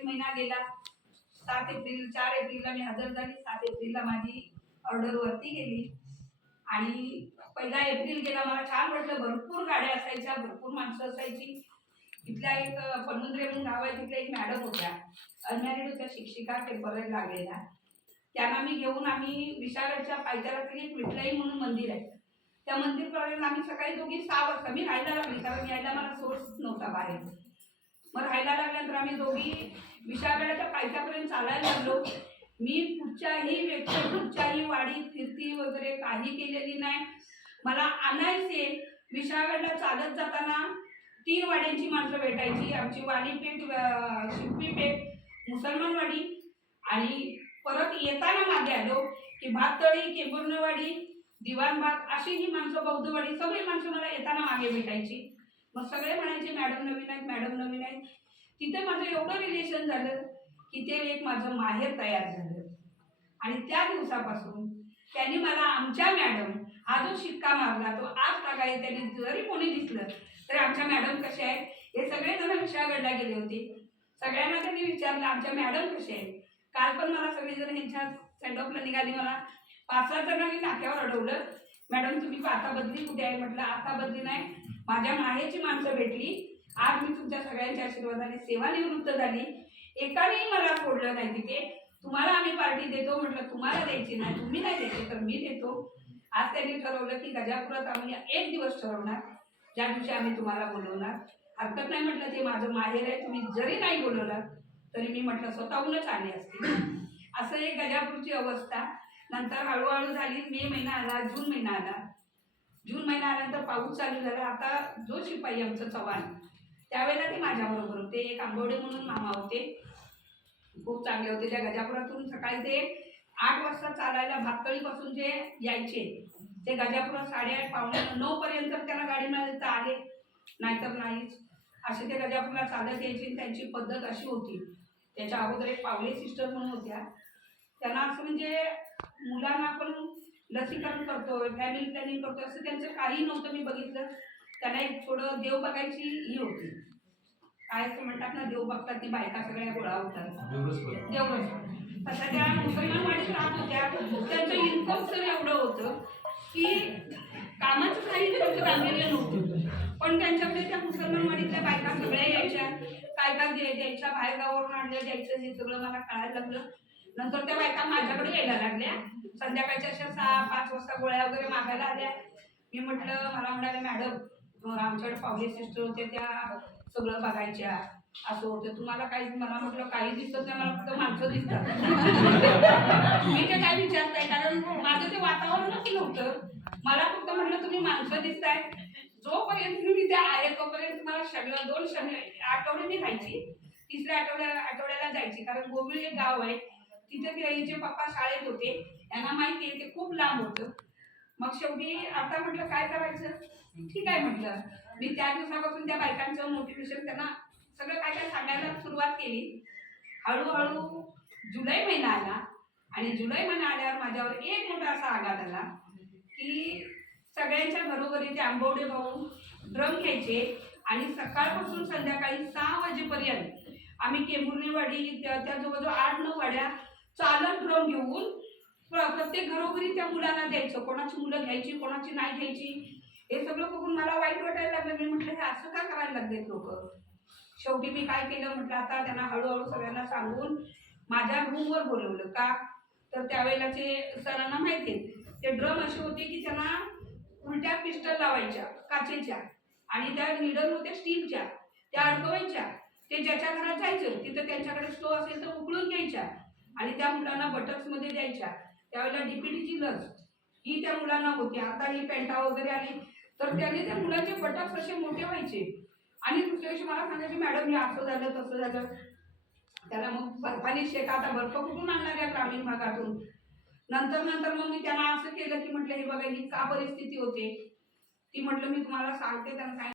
April महिना गेला, 4 एप्रिलला मी हजर झाली. 7 एप्रिलला माझी ऑर्डर वरती गेली आणि 1 एप्रिल गेला. मला छान वाटलं. भरपूर गाड्या असायच्या, भरपूर माणसं असायची. तिथल्या एक पणुंद्रे म्हणून गाव आहे, तिथल्या एक मॅडम होत्या, अनमॅरिड होत्या, शिक्षिका, टेम्पररी लागलेल्या. त्यांना मी घेऊन आम्ही विशाळच्या पायथ्याला एक विठलाई म्हणून मंदिर आहे, त्या मंदिरपर्यंत आम्ही सकाळी दोघी 6 वाजता मी राहायला लागली, कारण यायला मला सोर्स नव्हता बाहेर. मग राहायला लागल्यानंतर आम्ही दोघी विशाळगडाच्या पायथ्यापर्यंत चालायला लागलो. मी कुठच्याही वाडीत फिरती वगैरे काही केलेली नाही. मला आणायचे विशाळगडला चालत जाताना 3 वाड्यांची माणसं भेटायची. आमची वाडीपेठ, शिपीपेठ, मुसलमानवाडी आणि परत येताना मागे आलो की भाततळी, केंबुर्णवाडी, दिवाणबाग अशी ही माणसं, बौद्धवाडी, सगळी माणसं मला येताना मागे भेटायची. मग सगळे म्हणायचे मॅडम नवीन आहेत, मॅडम नवीन आहेत. तिथे माझं एवढं रिलेशन झालं की ते एक माझं माहेर तयार झालं. आणि त्या दिवसापासून त्यांनी मला आमच्या मॅडम हा जो शिक्का मारला तो आज टाकाय. त्यांनी जरी कोणी दिसलं तरी आमच्या मॅडम कशा आहेत, हे सगळेजण विशाळगडला गेले होते, सगळ्यांना त्यांनी विचारलं आमच्या मॅडम कशा आहेत. काल पण मला सगळेजण ह्यांच्या सेंडऑफला निघाली, मला 5-6 जणांनी नाक्यावर अडवलं, मॅडम तुम्ही आता बदली कुठे आहे. म्हटलं आता बदली नाही, माझ्या माहेरची माणसं भेटली, आज मी तुमच्या सगळ्यांच्या आशीर्वादाने सेवानिवृत्त झाली. एकानेही मला सोडलं नाही तिथे. तुम्हाला आम्ही पार्टी देतो म्हटलं, तुम्हाला द्यायची नाही, तुम्ही नाही द्यायची तर मी देतो. आज त्यांनी ठरवलं की गजापुरात आम्ही 1 दिवस ठरवणार, ज्या दिवशी आम्ही तुम्हाला बोलवणार. हरकत नाही म्हटलं, ते माझं माहेर आहे, तुम्ही जरी नाही बोलवलं तरी मी म्हटलं स्वतःहूनच आले असते. असं एक गजापूरची अवस्था. नंतर हळूहळू झाली. मे महिना आला, जून महिना आला. जून महिना आल्यानंतर पाऊस चालू झाला. आता जो शिपाई आमचं चव्हाण, त्यावेळेला ते माझ्याबरोबर होते. एक आंबवडे म्हणून मामा होते, खूप चांगले होते. त्या गजापुरातून सकाळी ते 8 वाजता चालायला भाततळीपासून जे यायचे ते गजापुरात 8:30 पावणे 9 पर्यंत त्यांना गाडी मिळाली तर आले, नाहीतर नाहीच. असे ते गजापूरला चालत यायचे. त्यांची पद्धत अशी होती. त्याच्या अगोदर एक पावले सिस्टर म्हणून होत्या, त्यांना असं म्हणजे मुलांना आपण लसीकरण करतोय, फॅमिली प्लॅनिंग करतोय असं त्यांचं काही नव्हतं. मी बघितलं त्यांना एक थोडं देव बघायची ही होती. काय असं म्हणतात ना, देव बघतात ती बायका सगळ्या गोळा होतात, देवरस. तसं त्या मुसलमानवाडीत राहत होत्या. त्यांचं इन्कम तर एवढं होतं की कामाचं काही त्यांचं गांभीर्य नव्हतं, पण त्यांच्याकडे त्या मुसलमानवाडीतल्या बायका सगळ्या यायच्या, काय काय द्यायच्या, बाहेर गावावरून आणलं द्यायचं, हे सगळं मला कळायला लागलं. नंतर त्या बायका माझ्याकडे यायला लागल्या. संध्याकाळच्या अशा 6-5 वाजता गोळ्या वगैरे मागायला आल्या. मी म्हटलं, मला म्हणाले मॅडम आमच्याकडे पावले सिस्टर होते, त्या सगळं बघायच्या, असं होतं. तुम्हाला काही, मला म्हटलं काही दिसत नाही, मला फक्त माणसं दिसतात. मी ते काय विचारताय, कारण माझं ते वातावरणच नव्हतं. मला फक्त म्हटलं तुम्ही माणसं दिसताय. जोपर्यंत मी त्या आहे तोपर्यंत मला सगळं 2 आठवडे मी राहायची. 3ऱ्या आठवड्याला जायची, कारण गोबिळ एक गाव आहे, तिथे ते हिचे पप्पा शाळेत होते, यांना माहिती आहे ते खूप लांब होतं. मग शेवटी आता म्हटलं काय करायचं, ठीक आहे म्हटलं. मी त्या दिवसापासून त्या बायकांचं मोटिवेशन त्यांना सगळं काय काय सांगायला सुरुवात केली. हळूहळू जुलै महिना आला आणि जुलै महिना आल्यावर माझ्यावर एक मोठा असा आघात आला की सगळ्यांच्या घरोघरी ते आंबवडे भाऊ ड्रम घ्यायचे आणि सकाळपासून संध्याकाळी 6 वाजेपर्यंत आम्ही केंबुर्णीवाडी त्या जवळजवळ 8-9 वाड्या चालत ड्रम घेऊन प्रत्येक घरोघरी त्या मुलांना द्यायचं. कोणाची मुलं घ्यायची, कोणाची नाही घ्यायची, हे सगळं बघून मला वाईट वाटायला लागलं. मी म्हटलं हे असं का करायला लागलेत लोक. शेवटी मी काय केलं, म्हटलं आता त्यांना हळूहळू सगळ्यांना सांगून माझ्या रूमवर बोलवलं. का तर त्यावेळेला ते सरांना माहिती आहे ते ड्रम असे होते की त्यांना उलट्या पिस्टल लावायच्या काचेच्या आणि त्या निडल होत्या स्टीलच्या, त्या अडकवायच्या. ते ज्याच्या घरात जायचं तिथं त्यांच्याकडे स्टोव असेल तर उकळून घ्यायच्या आणि त्या मुलांना बटक्समध्ये द्यायच्या. त्यावेळेला डीपीटीची लस ही त्या मुलांना होती. आता ही पेंटा वगैरे आली तर त्याने त्या मुलांचे बटक्स असे मोठे व्हायचे आणि दुसऱ्या दिवशी मला सांगायचे मॅडम हे असं झालं तसं झालं. त्याला मग बर्फाने शेका, आता बर्फ कुठून आणणार या ग्रामीण भागातून. नंतर मग मी त्यांना असं केलं की म्हटलं हे बघा ही का परिस्थिती होते ती, म्हटलं मी तुम्हाला सांगते. त्यांना